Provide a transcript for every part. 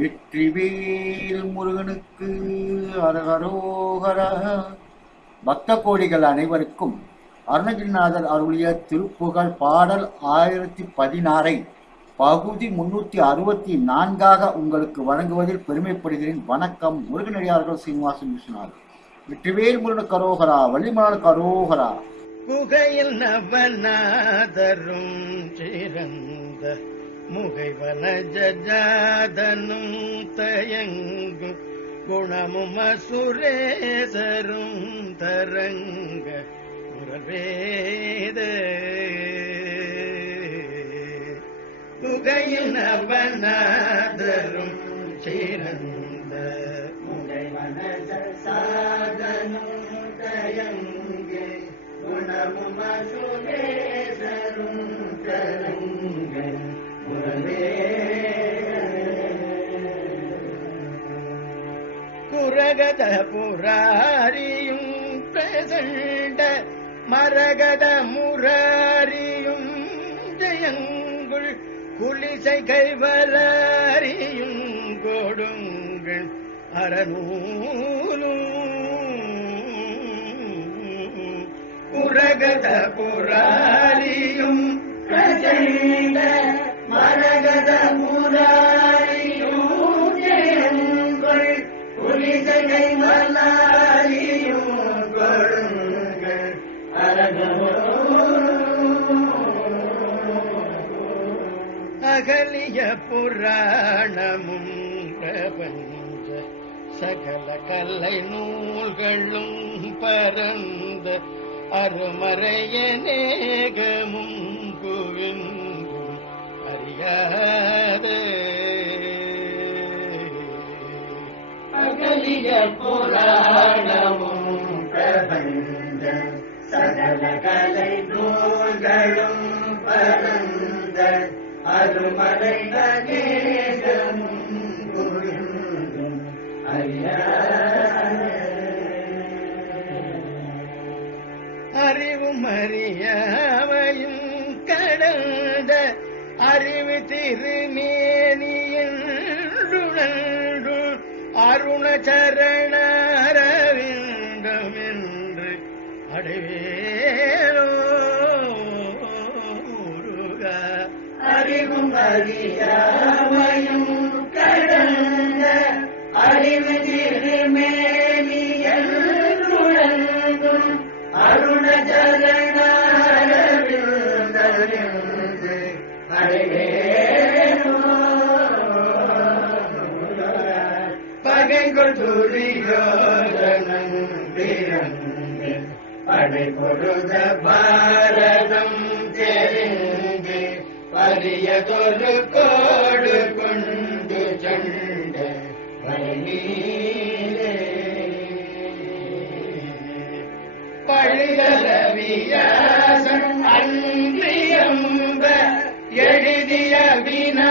வெற்றிவேல் முருகனுக்கு அரகரோகர பக்த கோடிகள் அனைவருக்கும் அருணகிரிநாதர் அருளிய திருப்புகழ் பாடல் ஆயிரத்தி பதினாறை பகுதி முன்னூத்தி அறுபத்தி நான்காக உங்களுக்கு வழங்குவதில் பெருமைப்படுகிறேன். வணக்கம். முருகனடியார்கள் சீனிவாசன் விஸ்வநாத் வெற்றிவேல் முருகன் கரோகரா வள்ளிமலர் கரோகரா புகையில் நவநாதரும் சிறந்த முகைவன ஜஜாதனும் தயங்கும் குணமும் அசுரேசரும் தரங்க முரவேத புகையில் நவநாதரும் புரகத புராரியும் பிரசண்ட மரகத முராரியும் ஜெயங்குள் குலிசை கைவலாரியும் கொடுங்கள் அறநூலும். புரகத புராரியும் அகலிய புராணமும் பிரபஞ்ச சகல கலை நூல்களும் பரந்த அருமறைய நேகமும் குவிந்தும் அறியாத. அகலிய புராணமும் பிரபஞ்ச சகல அருமறை நேகமும் அறிவும் அறியவையும் கடந்த அறிவு திருமேனியின் அருண அறிவும் அறியாமையும் கடந்த அறிவு திருமேனியின் அருண ஜரணாரவிந்தமிருந்து அடைவேனோ பகைகள் துரியோதனன் பிறந்து படை பொருத பாரதம் தெரிந்து பரியதொரு காடு கொண்டு சண்ட வழிநீரே பழுதலவியாசன் அன்றியம்ப எழுதிய வினா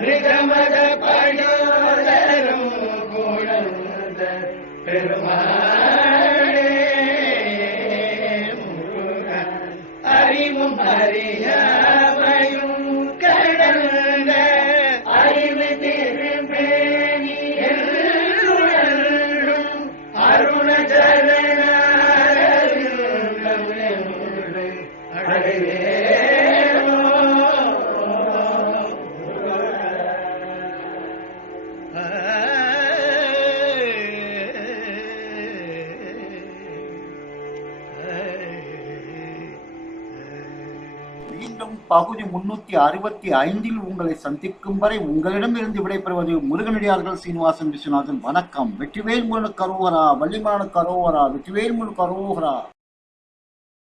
ಮೃಗಮದ மீண்டும் பகுதி முன்னூத்தி அறுபத்தி ஐந்தில் உங்களை சந்திக்கும் வரை உங்களிடமிருந்து விடைபெறுவது முருகனடியார்கள் சீனிவாசன் விஸ்வநாதன். வணக்கம். வெற்றிவேல் முழு கரோகரா வள்ளிமான கரோவரா வெற்றிவேல் முழு கரோகரா.